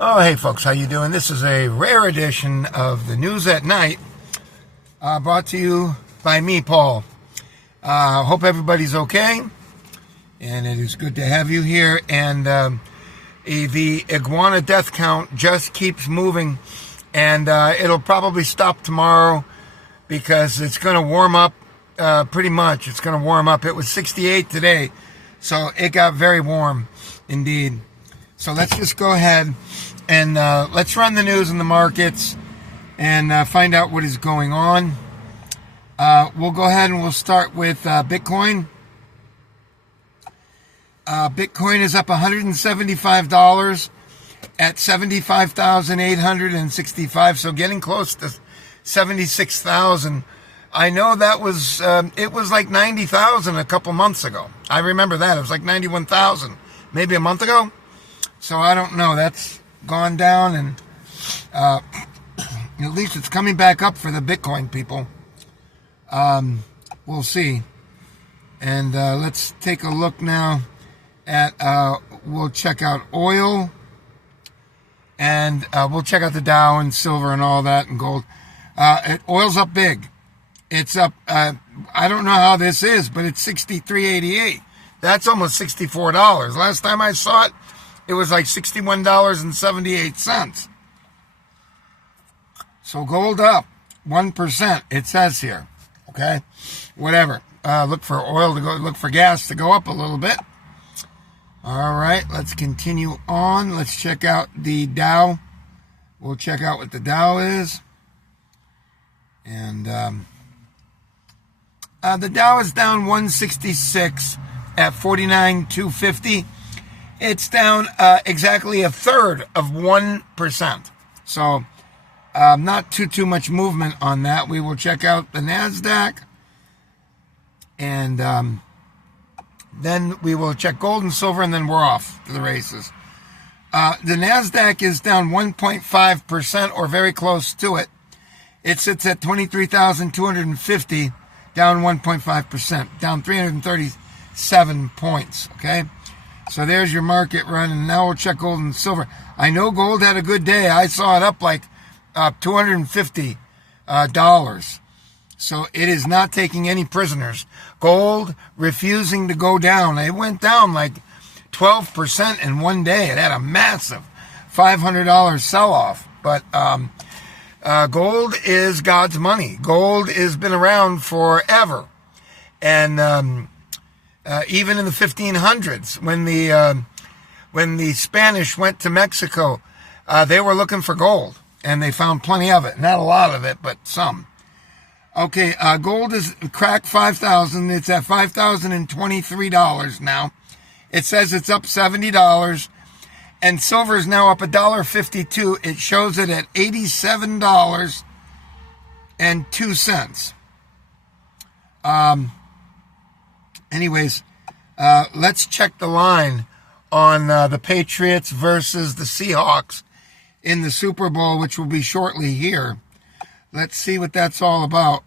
Oh, hey folks, how you doing? This is a rare edition of the News at Night, brought to you by me, Paul. Hope everybody's okay, and it is good to have you here. And the iguana death count just keeps moving, and it'll probably stop tomorrow because it's going to warm up pretty much. It's going to warm up. It was 68 today, so it got very warm indeed. So let's just go ahead and let's run the news in the markets and find out what is going on. We'll go ahead and we'll start with Bitcoin. Bitcoin is up $175 at 75,865, so getting close to 76,000. I know that was, it was like 90,000 a couple months ago. I remember that. It was like 91,000 maybe a month ago. So I don't know. That's gone down, and at least it's coming back up for the Bitcoin people. We'll see. And let's take a look now at, we'll check out oil, and we'll check out the Dow and silver and all that and gold. Oil's up big. It's up, I don't know how this is, but it's $63.88. That's almost $64. Last time I saw it, it was like $61.78. So gold up 1%, it says here. Okay? Whatever. Look for oil to go, look for gas to go up a little bit. All right, let's continue on. Let's check out the Dow. We'll check out what the Dow is. And the Dow is down 166 at 49,250. It's down exactly a third of 1%. So not too much movement on that. We will check out the NASDAQ. And then we will check gold and silver, and then we're off to the races. The NASDAQ is down 1.5% or very close to it. It sits at 23,250, down 1.5%, down 337 points, okay? So there's your market run, and now we'll check gold and silver. I know gold had a good day. I saw it up like $250. So it is not taking any prisoners. Gold refusing to go down. It went down like 12% in one day. It had a massive $500 sell-off. But gold is God's money. Gold has been around forever. And even in the 1500s, when the Spanish went to Mexico, they were looking for gold, and they found plenty of it. Not a lot of it, but some. Okay, gold is cracked 5,000. It's at $5,023 now. It says it's up $70, and silver is now up $1.52. It shows it at $87.02. Anyways, let's check the line on the Patriots versus the Seahawks in the Super Bowl, which will be shortly here. Let's see what that's all about.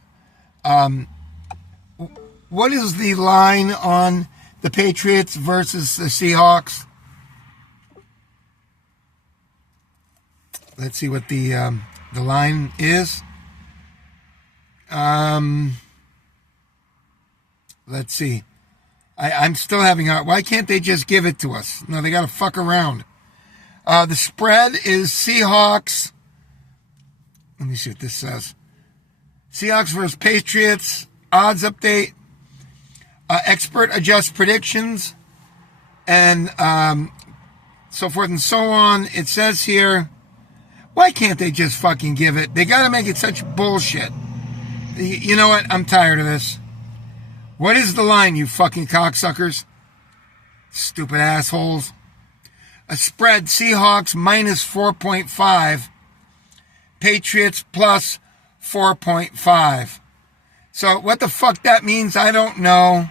What is the line on the Patriots versus the Seahawks? Let's see what the line is. Let's see. I'm still having why can't they just give it to us? No, they got to fuck around. The spread is Seahawks. Let me see what this says. Seahawks versus Patriots. Odds update. Expert adjust predictions. And so forth and so on. It says here, why can't they just fucking give it? They got to make it such bullshit. You know what? I'm tired of this. What is the line, you fucking cocksuckers? Stupid assholes. A spread, Seahawks minus 4.5. Patriots plus 4.5. So what the fuck that means, I don't know.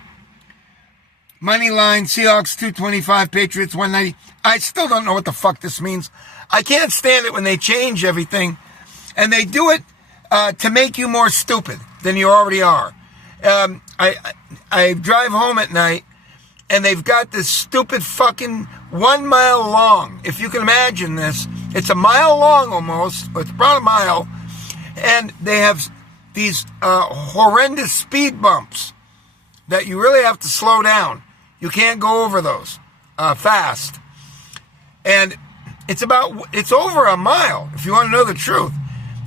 Money line, Seahawks 225, Patriots 190. I still don't know what the fuck this means. I can't stand it when they change everything. And they do it to make you more stupid than you already are. I drive home at night, and they've got this stupid fucking 1 mile long. If you can imagine this, it's a mile long almost. It's about a mile. And they have these horrendous speed bumps that you really have to slow down. You can't go over those fast. And it's over a mile, if you want to know the truth.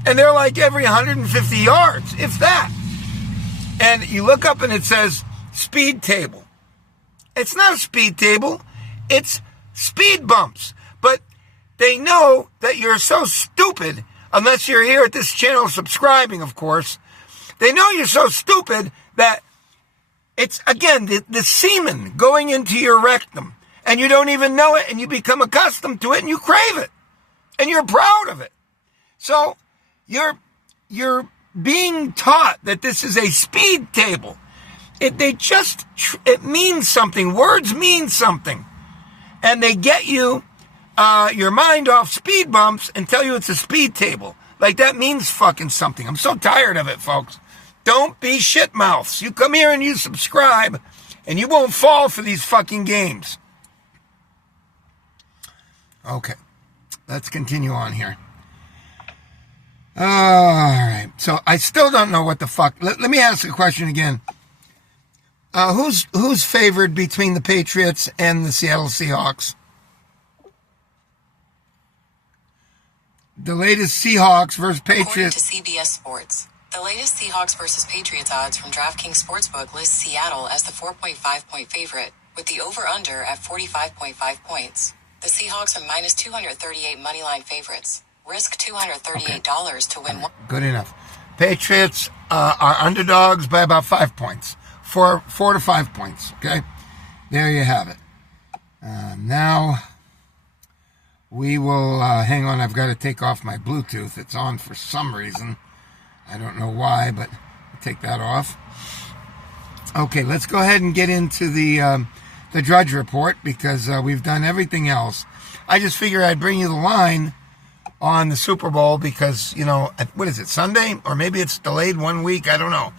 And they're like every 150 yards, if that. And you look up and it says speed table. It's not a speed table. It's speed bumps. But they know that you're so stupid, unless you're here at this channel subscribing, of course. They know you're so stupid that it's, again, the semen going into your rectum. And you don't even know it, and you become accustomed to it, and you crave it. And you're proud of it. So you're being taught that this is a speed table. It means something. Words mean something. And they get you, your mind off speed bumps and tell you it's a speed table. Like that means fucking something. I'm so tired of it, folks. Don't be shit mouths. You come here and you subscribe and you won't fall for these fucking games. Okay. Let's continue on here. All right. So I still don't know what the fuck. Let me ask the question again. Who's favored between the Patriots and the Seattle Seahawks? The latest Seahawks versus Patriots. According to CBS Sports, the latest Seahawks versus Patriots odds from DraftKings Sportsbook lists Seattle as the 4.5-point favorite, with the over-under at 45.5 points. The Seahawks are minus 238 moneyline favorites. Risk $238 to win one. Good enough. Patriots are underdogs by about 5 points. 4 to 5 points. Okay? There you have it. Now, we will, hang on, I've got to take off my Bluetooth. It's on for some reason. I don't know why, but I'll take that off. Okay, let's go ahead and get into the Drudge Report, because we've done everything else. I just figured I'd bring you the line on the Super Bowl because, you know, what is it, Sunday? Or maybe it's delayed 1 week. I don't know.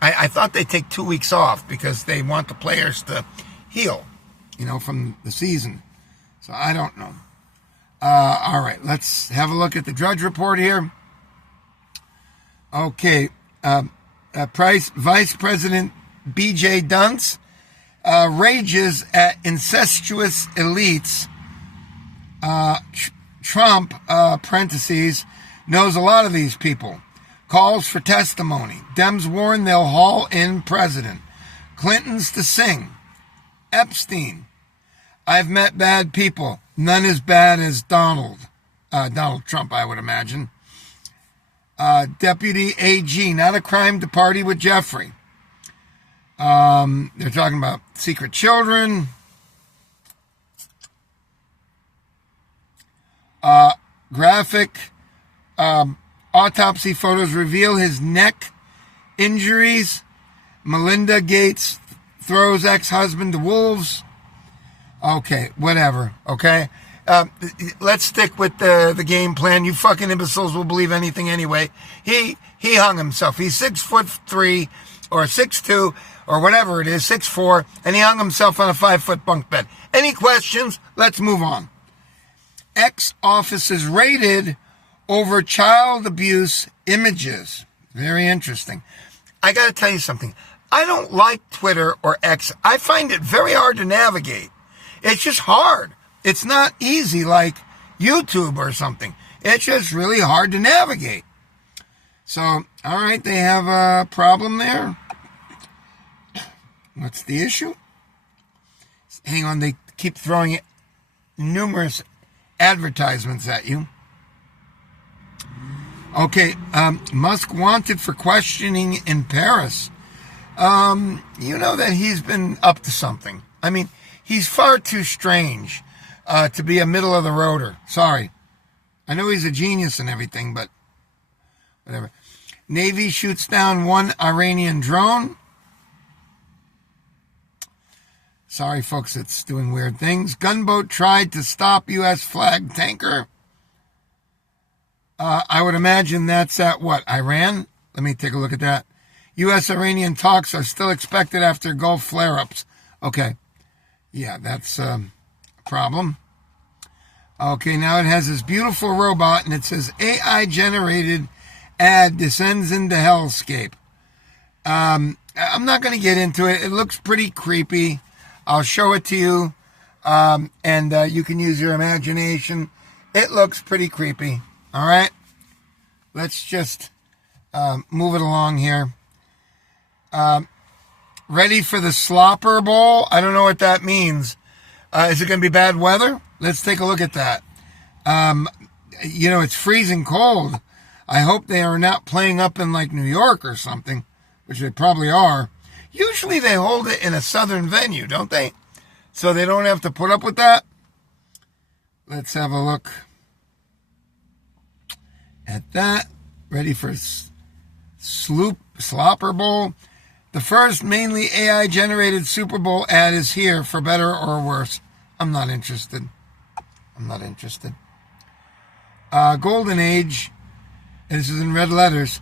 I thought they'd take 2 weeks off because they want the players to heal, you know, from the season. So I don't know. All right, let's have a look at the Drudge Report here. Okay, Vice President B.J. Dunce rages at incestuous elites. Trump, parentheses, knows a lot of these people. Calls for testimony. Dems warn they'll haul in president. Clinton's to sing. Epstein. I've met bad people. None as bad as Donald Trump, I would imagine. Deputy AG, not a crime to party with Jeffrey. They're talking about secret children. Graphic autopsy photos reveal his neck injuries. Melinda Gates throws ex-husband to wolves. Okay, whatever, okay? Let's stick with the game plan. You fucking imbeciles will believe anything anyway. He hung himself. He's 6'3" or 6'2", or whatever it is, 6'4", and he hung himself on a 5-foot bunk bed. Any questions? Let's move on. Ex-offices raided over child abuse images. Very interesting. I got to tell you something. I don't like Twitter or X. I find it very hard to navigate. It's just hard. It's not easy like YouTube or something. It's just really hard to navigate. So, all right, they have a problem there. What's the issue? Hang on, they keep throwing numerous advertisements at you. Okay, Musk wanted for questioning in Paris. You know that he's been up to something. I mean, he's far too strange to be a middle-of-the-roader. Sorry. I know he's a genius and everything, but whatever. Navy shoots down one Iranian drone. Sorry, folks, it's doing weird things. Gunboat tried to stop U.S. flag tanker. I would imagine that's at what, Iran? Let me take a look at that. U.S.-Iranian talks are still expected after Gulf flare-ups. Okay. Yeah, that's problem. Okay, now it has this beautiful robot, and it says AI-generated ad descends into hellscape. I'm not going to get into it. It looks pretty creepy. I'll show it to you, and you can use your imagination. It looks pretty creepy. All right? Let's just move it along here. Ready for the Slopper Bowl? I don't know what that means. Is it going to be bad weather? Let's take a look at that. It's freezing cold. I hope they are not playing up in like New York or something, which they probably are. Usually they hold it in a southern venue, don't they? So they don't have to put up with that. Let's have a look at that. Ready for Slopper Bowl. The first mainly AI-generated Super Bowl ad is here, for better or worse. I'm not interested. Golden Age, this is in red letters,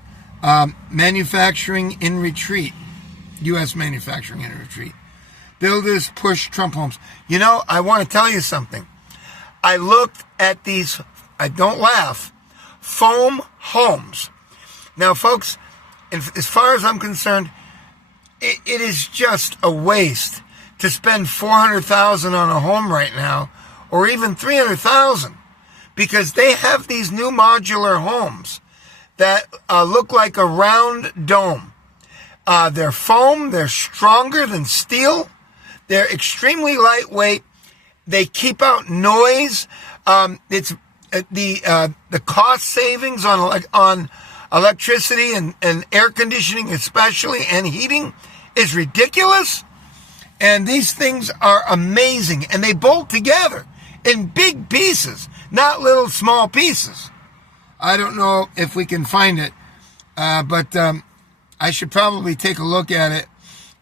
manufacturing in retreat. U.S. manufacturing in retreat. Builders push Trump homes. I want to tell you something. I looked at these, I don't laugh, foam homes. Now, folks, as far as I'm concerned, it is just a waste to spend $400,000 on a home right now, or even $300,000, because they have these new modular homes that look like a round dome. They're foam. They're stronger than steel. They're extremely lightweight. They keep out noise. It's the cost savings on electricity and air conditioning, especially, and heating, is ridiculous. And these things are amazing, and they bolt together in big pieces, not little small pieces. I don't know if we can find it, but I should probably take a look at it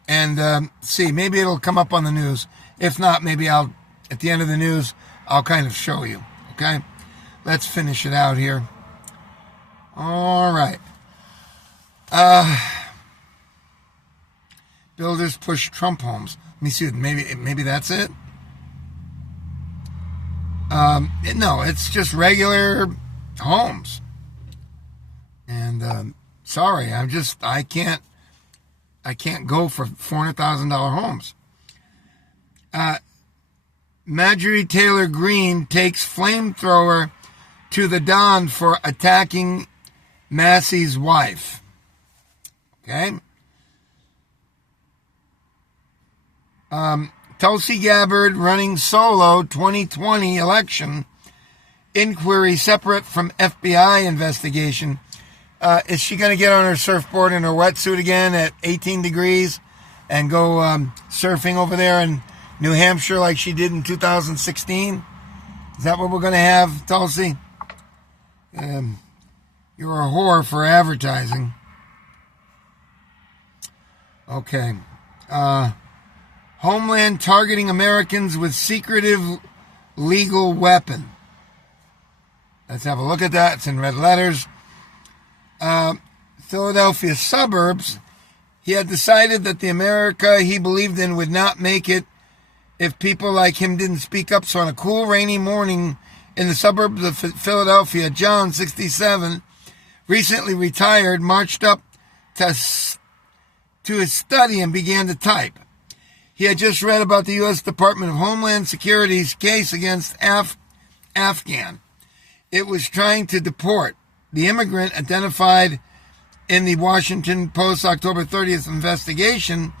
and see. Maybe it'll come up on the news. If not, maybe at the end of the news, I'll kind of show you. Okay? Let's finish it out here. All right. Builders push Trump homes. Let me see. Maybe that's it. No, it's just regular homes. And sorry, I can't go for $400,000 homes. Marjorie Taylor Greene takes flamethrower to the Don for attacking Massey's wife. Okay. Tulsi Gabbard running solo 2020 election inquiry separate from FBI investigation. Is she going to get on her surfboard in her wetsuit again at 18 degrees and go surfing over there in New Hampshire like she did in 2016? Is that what we're going to have, Tulsi? You're a whore for advertising. Okay. Homeland targeting Americans with secretive legal weapon. Let's have a look at that. It's in red letters. Philadelphia suburbs. He had decided that the America he believed in would not make it if people like him didn't speak up. So on a cool, rainy morning in the suburbs of Philadelphia, John, 67, recently retired, marched up to his study and began to type. He had just read about the U.S. Department of Homeland Security's case against Afghan. It was trying to deport. The immigrant identified in the Washington Post October 30th investigation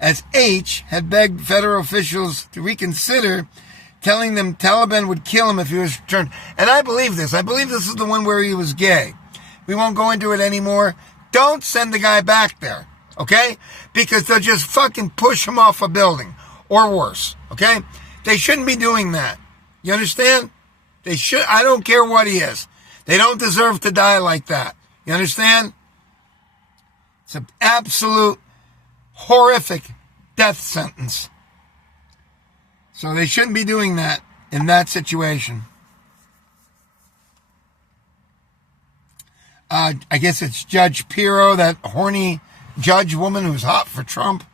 as H had begged federal officials to reconsider, telling them Taliban would kill him if he was returned. And I believe this. I believe this is the one where he was gay. We won't go into it anymore. Don't send the guy back there, okay? Because they'll just fucking push him off a building or worse, okay? They shouldn't be doing that. You understand? They should. I don't care what he is. They don't deserve to die like that. You understand? It's an absolute horrific death sentence. So they shouldn't be doing that in that situation. I guess it's Judge Pirro, that horny judge woman who's hot for Trump.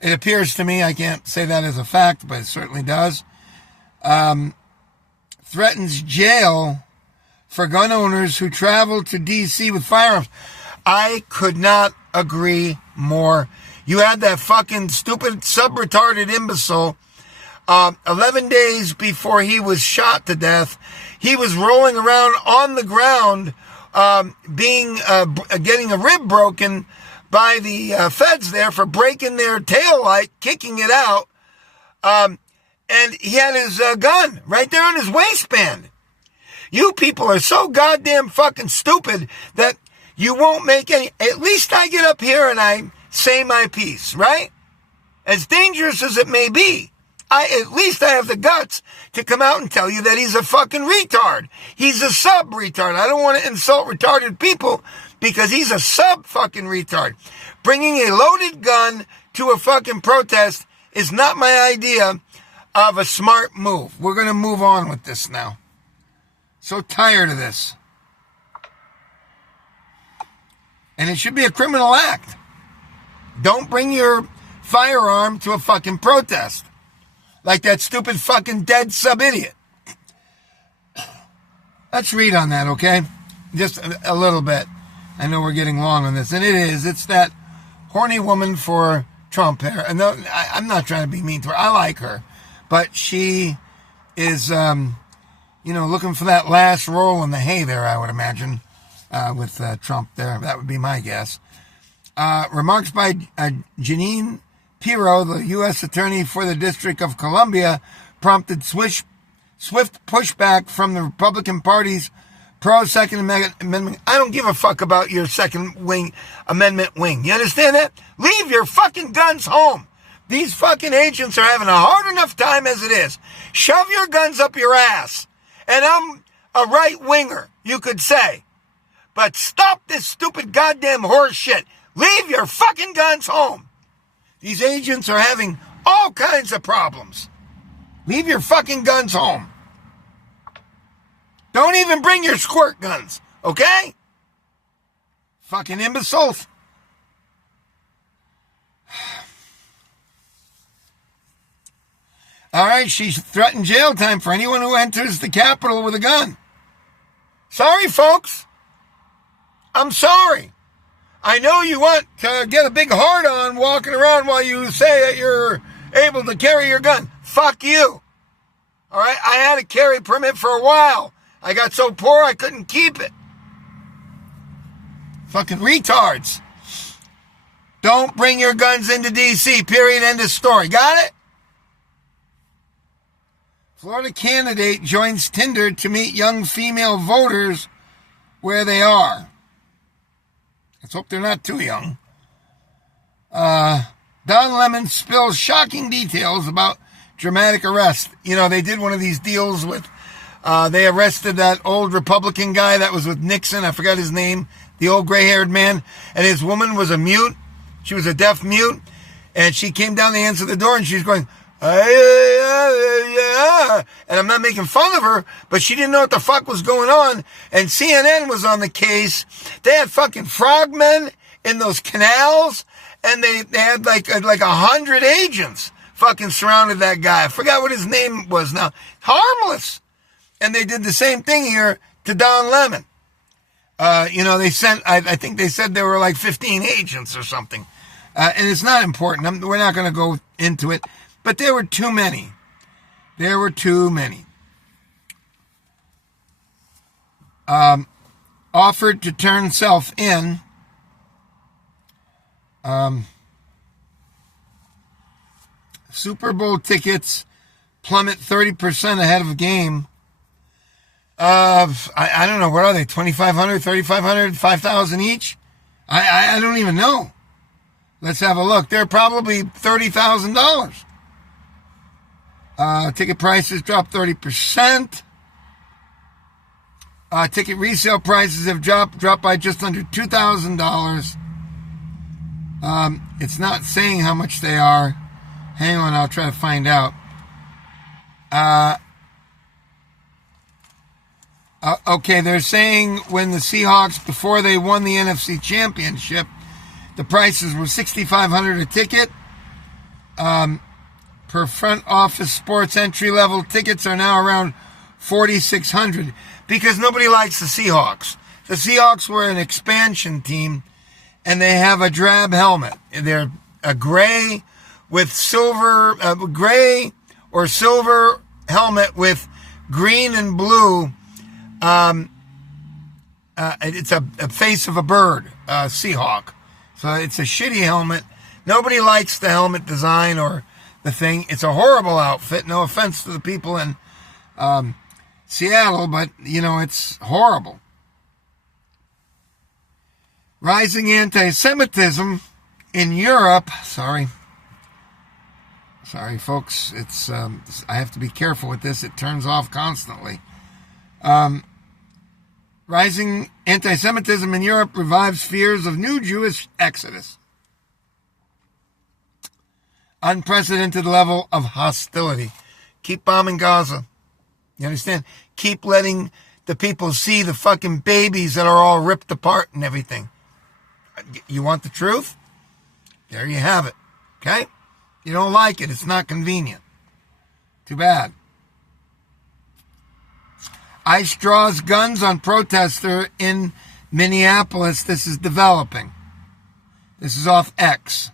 It appears to me, I can't say that as a fact, but it certainly does. threatens jail for gun owners who travel to D.C. with firearms. I could not agree more. You had that fucking stupid, sub-retarded imbecile. 11 days before he was shot to death, he was rolling around on the ground, getting a rib broken by the feds there for breaking their tail light, kicking it out. And he had his gun right there on his waistband. You people are so goddamn fucking stupid that you won't make any... At least I get up here and I say my piece, right? As dangerous as it may be, at least I have the guts to come out and tell you that he's a fucking retard. He's a sub-retard. I don't want to insult retarded people because he's a sub-fucking retard. Bringing a loaded gun to a fucking protest is not my idea of a smart move. We're going to move on with this now. So tired of this. And it should be a criminal act. Don't bring your firearm to a fucking protest. Like that stupid fucking dead sub-idiot. Let's read on that, okay? Just a little bit. I know we're getting long on this. And it is. It's that horny woman for Trump. And no, I'm not trying to be mean to her. I like her. But she is, looking for that last roll in the hay there, I would imagine, with Trump there. That would be my guess. Remarks by Jeanine Pirro, the U.S. Attorney for the District of Columbia, prompted swift pushback from the Republican Party's pro-Second Amendment. I don't give a fuck about your Second Amendment wing. You understand that? Leave your fucking guns home. These fucking agents are having a hard enough time as it is. Shove your guns up your ass. And I'm a right-winger, you could say. But stop this stupid goddamn horse shit. Leave your fucking guns home. These agents are having all kinds of problems. Leave your fucking guns home. Don't even bring your squirt guns, okay? Fucking imbeciles. All right, she's threatened jail time for anyone who enters the Capitol with a gun. Sorry, folks. I'm sorry. I know you want to get a big hard-on walking around while you say that you're able to carry your gun. Fuck you. All right? I had a carry permit for a while. I got so poor I couldn't keep it. Fucking retards. Don't bring your guns into D.C., period, end of story. Got it? Florida candidate joins Tinder to meet young female voters where they are. Let's hope they're not too young. Don Lemon spills shocking details about dramatic arrest. You know, they did one of these deals with, they arrested that old Republican guy that was with Nixon. I forgot his name. The old gray-haired man. And his woman was a mute. She was a deaf mute. And she came down to answer the door and she's going, and I'm not making fun of her, but she didn't know what the fuck was going on. And CNN was on the case. They had fucking frogmen in those canals, and they had like 100 agents fucking surrounded that guy. I forgot what his name was now. Harmless. And they did the same thing here to Don Lemon. They sent, I think they said there were like 15 agents or something. And it's not important. We're not going to go into it. But there were too many. There were too many. Offered to turn self in. Super Bowl tickets plummet 30% ahead of game. I don't know. What are they? 2,500, 3,500, 5,000 each? I don't even know. Let's have a look. They're probably $30,000. Ticket prices dropped 30%. Ticket resale prices have dropped by just under $2,000. It's not saying how much they are. Hang on, I'll try to find out. Okay, they're saying when the Seahawks, before they won the NFC Championship, the prices were $6,500 a ticket. per front office sports entry-level tickets are now around $4,600 because nobody likes the Seahawks. The Seahawks were an expansion team, and they have a drab helmet. They're a gray with silver, gray or silver helmet with green and blue. It's a face of a bird, Seahawk. So it's a shitty helmet. Nobody likes the helmet design or the thing. It's a horrible outfit. No offense to the people in Seattle, but, it's horrible. Rising anti-Semitism in Europe. Sorry, folks. It's I have to be careful with this. It turns off constantly. Rising anti-Semitism in Europe revives fears of new Jewish exodus. Unprecedented level of hostility. Keep bombing Gaza. You understand? Keep letting the people see the fucking babies that are all ripped apart and everything. You want the truth? There you have it. Okay? You don't like it. It's not convenient. Too bad. ICE draws guns on protester in Minneapolis. This is developing. This is off X.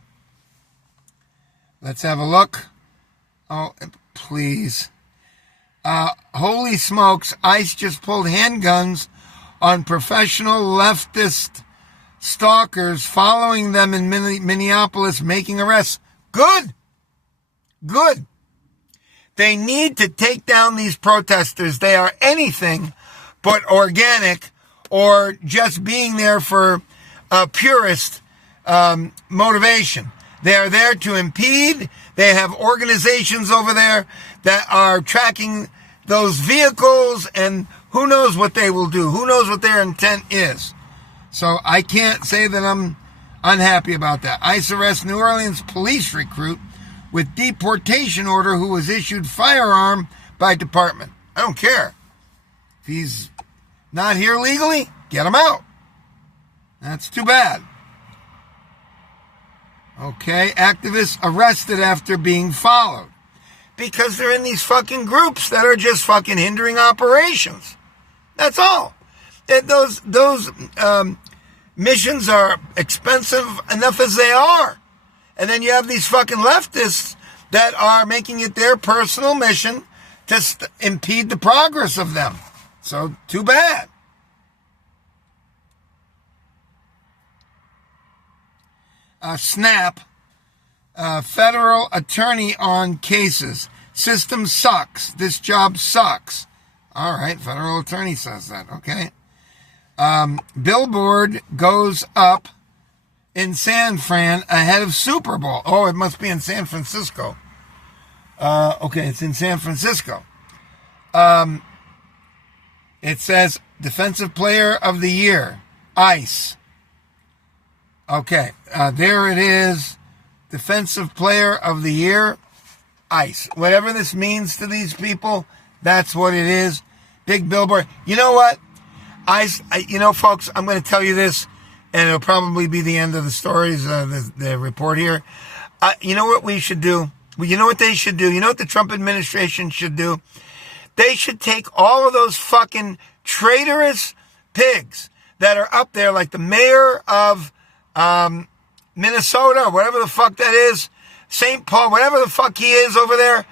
Let's have a look. Oh, please. Holy smokes. ICE just pulled handguns on professional leftist stalkers following them in Minneapolis, making arrests. Good. They need to take down these protesters. They are anything but organic or just being there for purist motivation. They are there to impede. They have organizations over there that are tracking those vehicles, and who knows what they will do. Who knows what their intent is. So I can't say that I'm unhappy about that. ICE arrests New Orleans police recruit with deportation order who was issued firearm by department. I don't care. If he's not here legally, get him out. That's too bad. Okay, activists arrested after being followed. Because they're in these fucking groups that are just fucking hindering operations. That's all. Those missions are expensive enough as they are. And then you have these fucking leftists that are making it their personal mission to impede the progress of them. So, too bad. Snap. Federal attorney on cases. System sucks. This job sucks. All right, federal attorney says that. Okay. Billboard goes up in San Fran ahead of Super Bowl. Oh, it must be in San Francisco. Okay, it's in San Francisco. It says Defensive Player of the Year, ICE. Okay, there it is. Defensive Player of the Year, ICE. Whatever this means to these people, that's what it is. Big billboard. You know what? ICE, folks, I'm going to tell you this, and it'll probably be the end of the stories, the report here. You know what we should do? Well, you know what they should do? You know what the Trump administration should do? They should take all of those fucking traitorous pigs that are up there, like the mayor of Minnesota, whatever the fuck that is, St. Paul, whatever the fuck he is over there,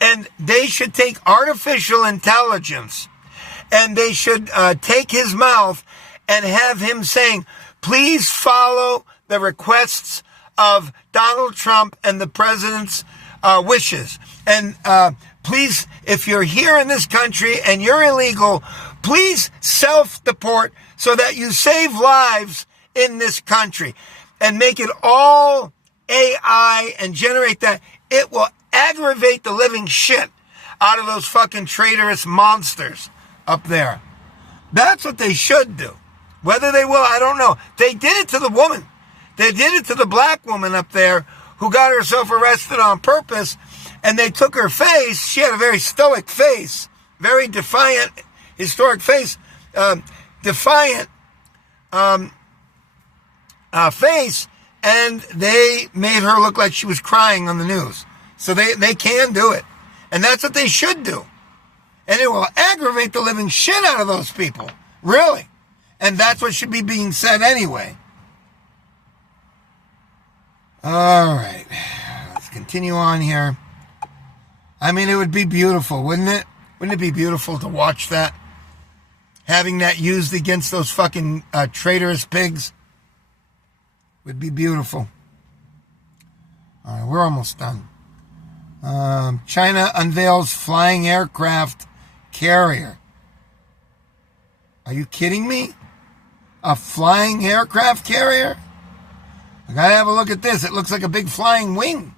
and they should take artificial intelligence, and they should take his mouth and have him saying, please follow the requests of Donald Trump and the president's wishes. And please, if you're here in this country and you're illegal, please self-deport so that you save lives in this country. And make it all AI and generate that. It will aggravate the living shit out of those fucking traitorous monsters up there. That's what they should do. Whether they will, I don't know. They did it to the woman. They did it to the black woman up there who got herself arrested on purpose, and they took her face. She had a very stoic face, very defiant, historic face, defiant face, and they made her look like she was crying on the news. So they can do it. And that's what they should do. And it will aggravate the living shit out of those people. Really. And that's what should be being said anyway. All right. Let's continue on here. I mean, it would be beautiful, wouldn't it? Wouldn't it be beautiful to watch that? Having that used against those fucking traitorous pigs would be beautiful. All right, we're almost done. China unveils flying aircraft carrier. Are you kidding me? A flying aircraft carrier? I gotta have a look at this. It looks like a big flying wing.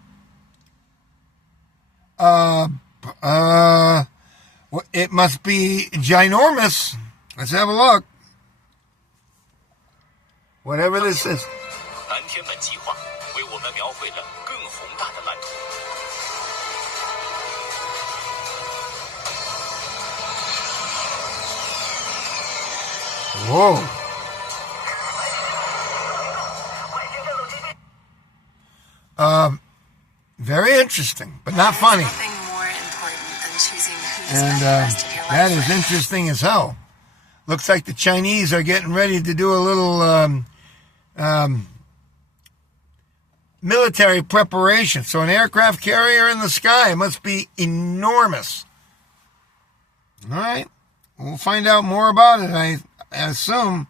It must be ginormous. Let's have a look. Whatever this is. 南天门计划为我们描绘了更宏大的蓝图。 Whoa. Very interesting, but not funny. Nothing more important than choosing who to And spend the rest of your life that is with. interesting as hell. Looks like the Chinese are getting ready to do a little military preparation. So an aircraft carrier in the sky must be enormous. All right. We'll find out more about it, I assume.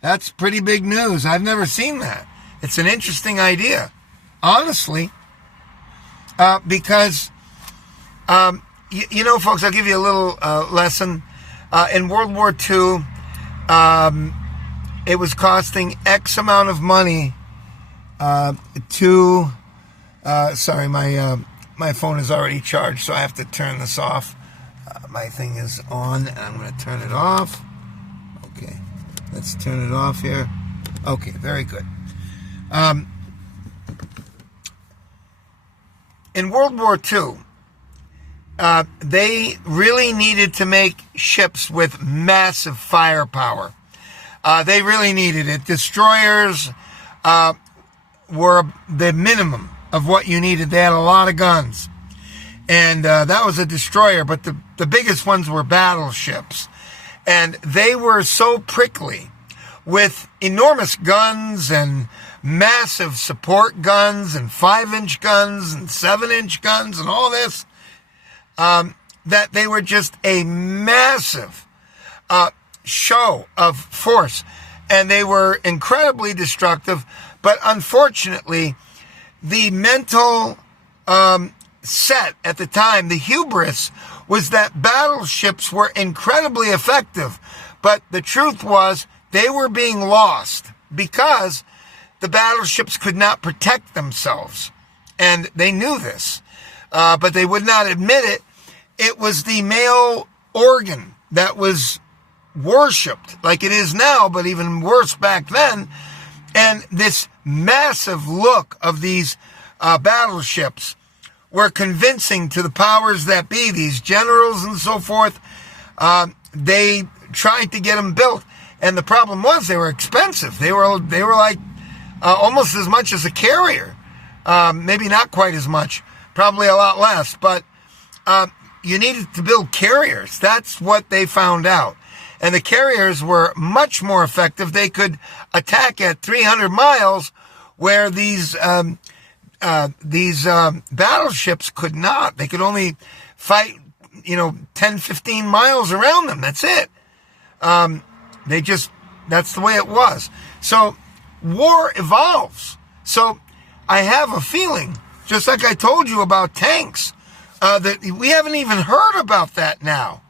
That's pretty big news. I've never seen that. It's an interesting idea, honestly. Because, you know, folks, I'll give you a little lesson. In World War II, it was costing X amount of money to... sorry, my phone is already charged, so I have to turn this off. My thing is on, and I'm going to turn it off. Okay, let's turn it off here. Okay, very good. In World War II, they really needed to make ships with massive firepower. They really needed it. Destroyers were the minimum of what you needed. They had a lot of guns. And that was a destroyer, but the biggest ones were battleships. And they were so prickly with enormous guns and massive support guns and 5-inch guns and 7-inch guns and all this, that they were just a massive show of force. And they were incredibly destructive. But unfortunately, the mental set at the time, the hubris, was that battleships were incredibly effective. But the truth was they were being lost because the battleships could not protect themselves. And they knew this, but they would not admit it. It was the male organ that was worshipped like it is now, but even worse back then. And this massive look of these battleships were convincing to the powers that be, these generals and so forth. They tried to get them built. And the problem was they were expensive. They were like almost as much as a carrier. Maybe not quite as much, probably a lot less. But you needed to build carriers. That's what they found out. And the carriers were much more effective. They could attack at 300 miles where these battleships could not. They could only fight, 10, 15 miles around them. That's it. That's the way it was. So war evolves. So I have a feeling, just like I told you about tanks, that we haven't even heard about that now.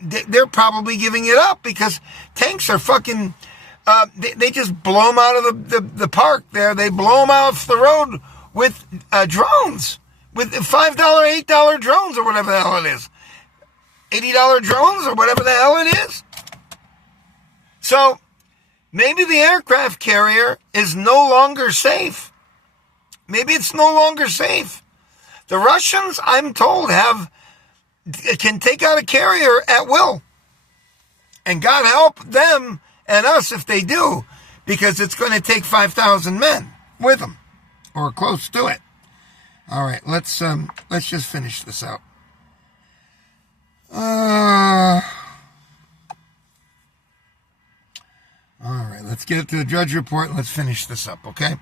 They're probably giving it up because tanks are fucking, they just blow them out of the park there. They blow them off the road with drones, with $5, $8 drones or whatever the hell it is. $80 drones or whatever the hell it is. So maybe the aircraft carrier is no longer safe. Maybe it's no longer safe. The Russians, I'm told, can take out a carrier at will. And God help them and us if they do, because it's going to take 5,000 men with them, or close to it. All right, let's just finish this out. All right, let's get to the Drudge Report and let's finish this up, okay?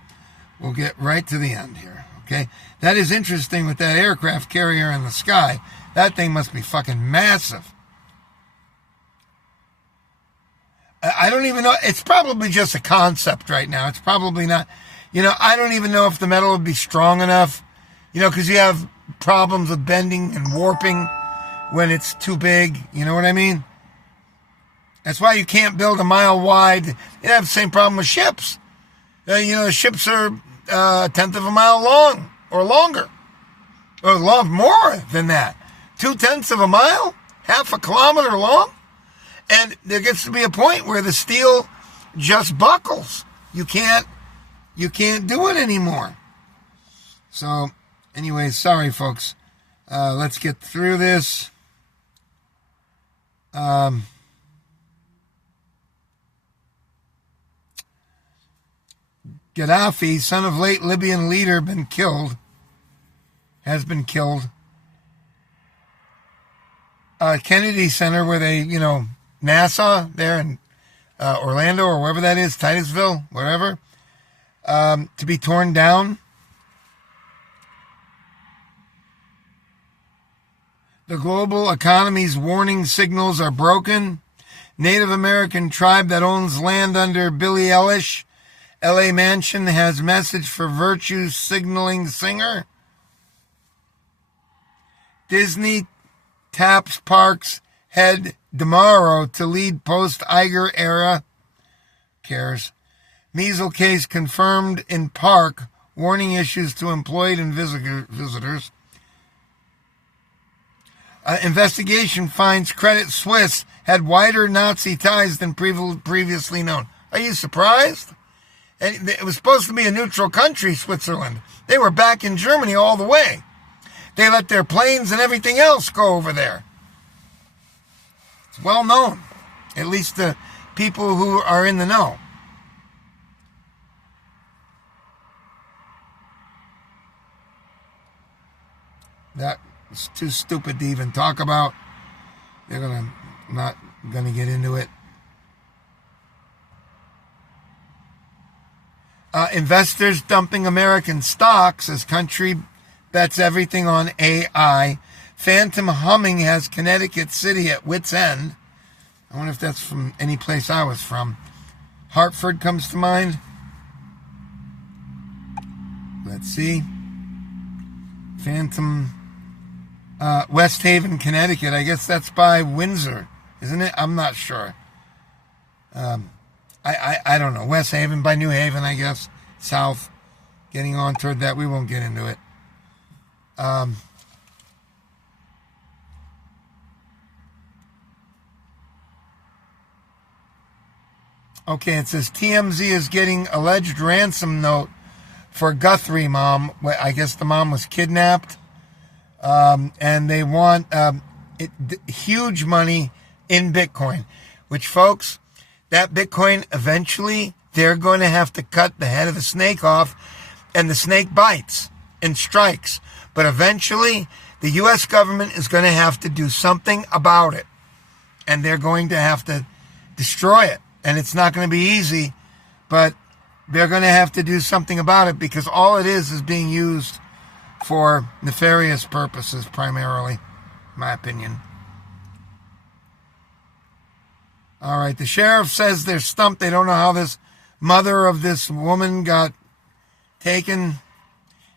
We'll get right to the end here, okay? That is interesting with that aircraft carrier in the sky. That thing must be fucking massive. I don't even know. It's probably just a concept right now. It's probably not. I don't even know if the metal would be strong enough, because you have problems with bending and warping when it's too big. You know what I mean? That's why you can't build a mile wide. You have the same problem with ships. Ships are a tenth of a mile long or longer, or more than that. 0.2 of a mile, half a kilometer long. And there gets to be a point where the steel just buckles. You can't do it anymore. So, anyways, sorry, folks. Let's get through this. Gaddafi, son of late Libyan leader, has been killed. Kennedy Center, where they, NASA there in Orlando or wherever that is, Titusville, wherever, to be torn down. The global economy's warning signals are broken. Native American tribe that owns land under Billie Eilish LA mansion has message for virtue signaling singer. Disney taps parks head tomorrow to lead post-Iger era. Cares. Measles case confirmed in park. Warning issues to employed and visitors. Investigation finds Credit Suisse had wider Nazi ties than previously known. Are you surprised? And it was supposed to be a neutral country, Switzerland. They were back in Germany all the way. They let their planes and everything else go over there. It's well known, at least the people who are in the know. That is too stupid to even talk about. They're not gonna get into it. Investors dumping American stocks as country bets everything on AI. Phantom humming has Connecticut City at wit's end. I wonder if that's from any place I was from. Hartford comes to mind. Let's see. Phantom, West Haven, Connecticut. I guess that's by Windsor, isn't it? I'm not sure. I don't know. West Haven by New Haven, I guess. South. Getting on toward that. We won't get into it. Okay, it says TMZ is getting alleged ransom note for Guthrie mom. I guess the mom was kidnapped. And they want huge money in Bitcoin. Which, folks, that Bitcoin, eventually, they're going to have to cut the head of the snake off. And the snake bites and strikes. But eventually, the U.S. government is going to have to do something about it. And they're going to have to destroy it. And it's not going to be easy, but they're going to have to do something about it because all it is being used for nefarious purposes, primarily, in my opinion. All right, the sheriff says they're stumped. They don't know how this mother of this woman got taken.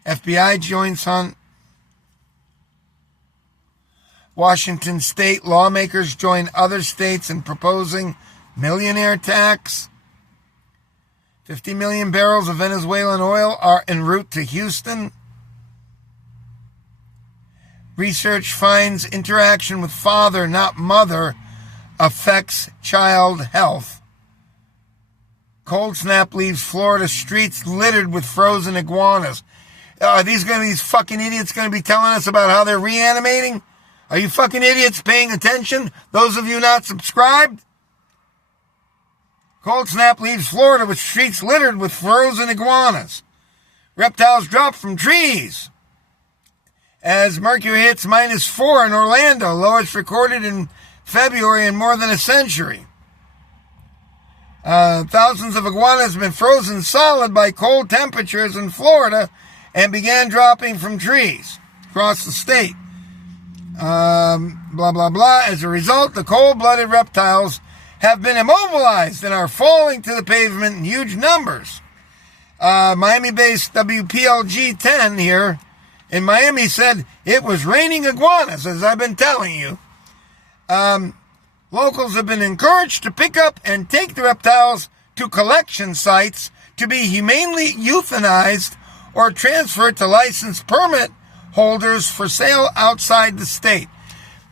FBI joins hunt. Washington state lawmakers join other states in proposing millionaire tax. 50 million barrels of Venezuelan oil are en route to Houston. Research finds interaction with father, not mother, affects child health. Cold snap leaves Florida streets littered with frozen iguanas. Are these fucking idiots going to be telling us about how they're reanimating? Are you fucking idiots paying attention? Those of you not subscribed? Cold snap leaves Florida with streets littered with frozen iguanas. Reptiles dropped from trees. as mercury hits -4 in Orlando, lowest recorded in February in more than a century. Thousands of iguanas have been frozen solid by cold temperatures in Florida and began dropping from trees across the state. Blah, blah, blah. As a result, the cold-blooded reptiles have been immobilized and are falling to the pavement in huge numbers. Miami-based WPLG 10 here in Miami said it was raining iguanas, as I've been telling you. Locals have been encouraged to pick up and take the reptiles to collection sites to be humanely euthanized or transferred to licensed permit holders for sale outside the state.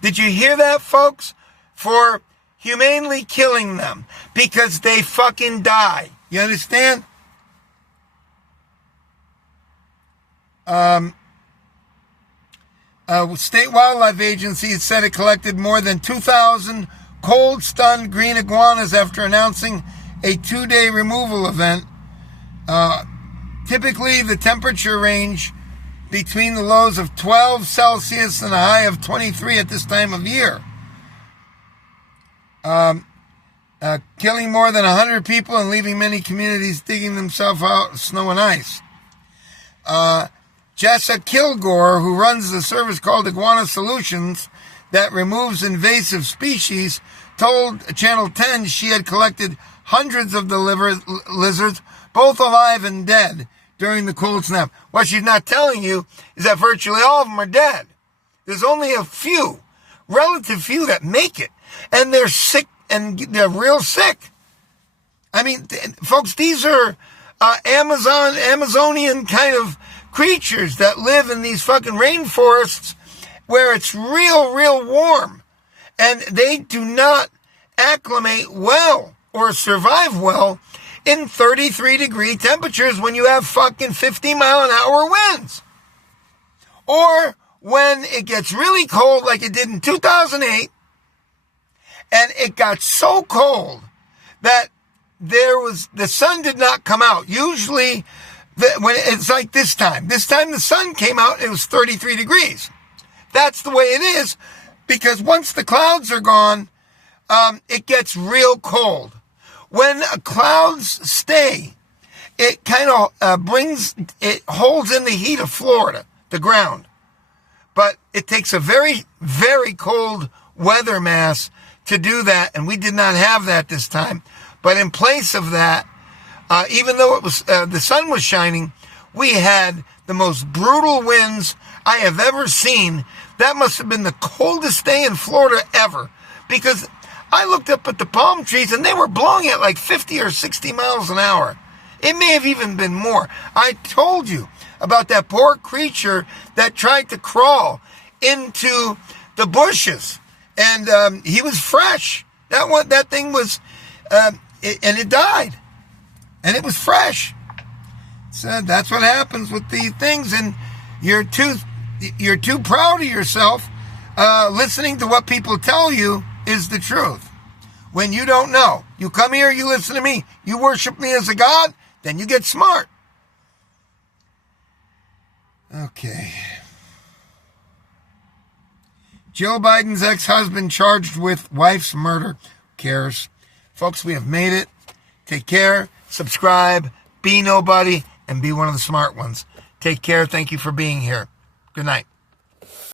Did you hear that, folks? For humanely killing them because they fucking die. You understand? State Wildlife Agency said it collected more than 2,000 cold-stunned green iguanas after announcing a 2-day removal event. Typically, the temperature range between the lows of 12 Celsius and a high of 23 at this time of year. Killing more than 100 people and leaving many communities digging themselves out of snow and ice. Jessa Kilgore, who runs the service called Iguana Solutions that removes invasive species, told Channel 10 she had collected hundreds of the lizards, both alive and dead, during the cold snap. What she's not telling you is that virtually all of them are dead. There's only a few, relative few, that make it. And they're sick, and they're real sick. I mean, folks, these are Amazonian kind of creatures that live in these fucking rainforests where it's real warm. And they do not acclimate well or survive well in 33-degree temperatures when you have fucking 50-mile-an-hour winds. Or when it gets really cold like it did in 2008, and it got so cold that the sun did not come out. Usually, when it's like this time the sun came out, it was 33 degrees. That's the way it is, because once the clouds are gone, it gets real cold. When clouds stay, it kind of it holds in the heat of Florida, the ground. But it takes a very, very cold weather mass to do that, and we did not have that this time. But in place of that, even though it was the sun was shining, we had the most brutal winds I have ever seen. That must have been the coldest day in Florida ever, because I looked up at the palm trees and they were blowing at like 50 or 60 miles an hour. It may have even been more. I told you about that poor creature that tried to crawl into the bushes, and he was fresh. That thing was, and it died, and it was fresh. So that's what happens with these things, and you're too proud of yourself. Listening to what people tell you is the truth. When you don't know, you come here, you listen to me, you worship me as a god, then you get smart. Okay. Joe Biden's ex-husband charged with wife's murder. Who cares? Folks, we have made it. Take care. Subscribe. Be nobody. And be one of the smart ones. Take care. Thank you for being here. Good night.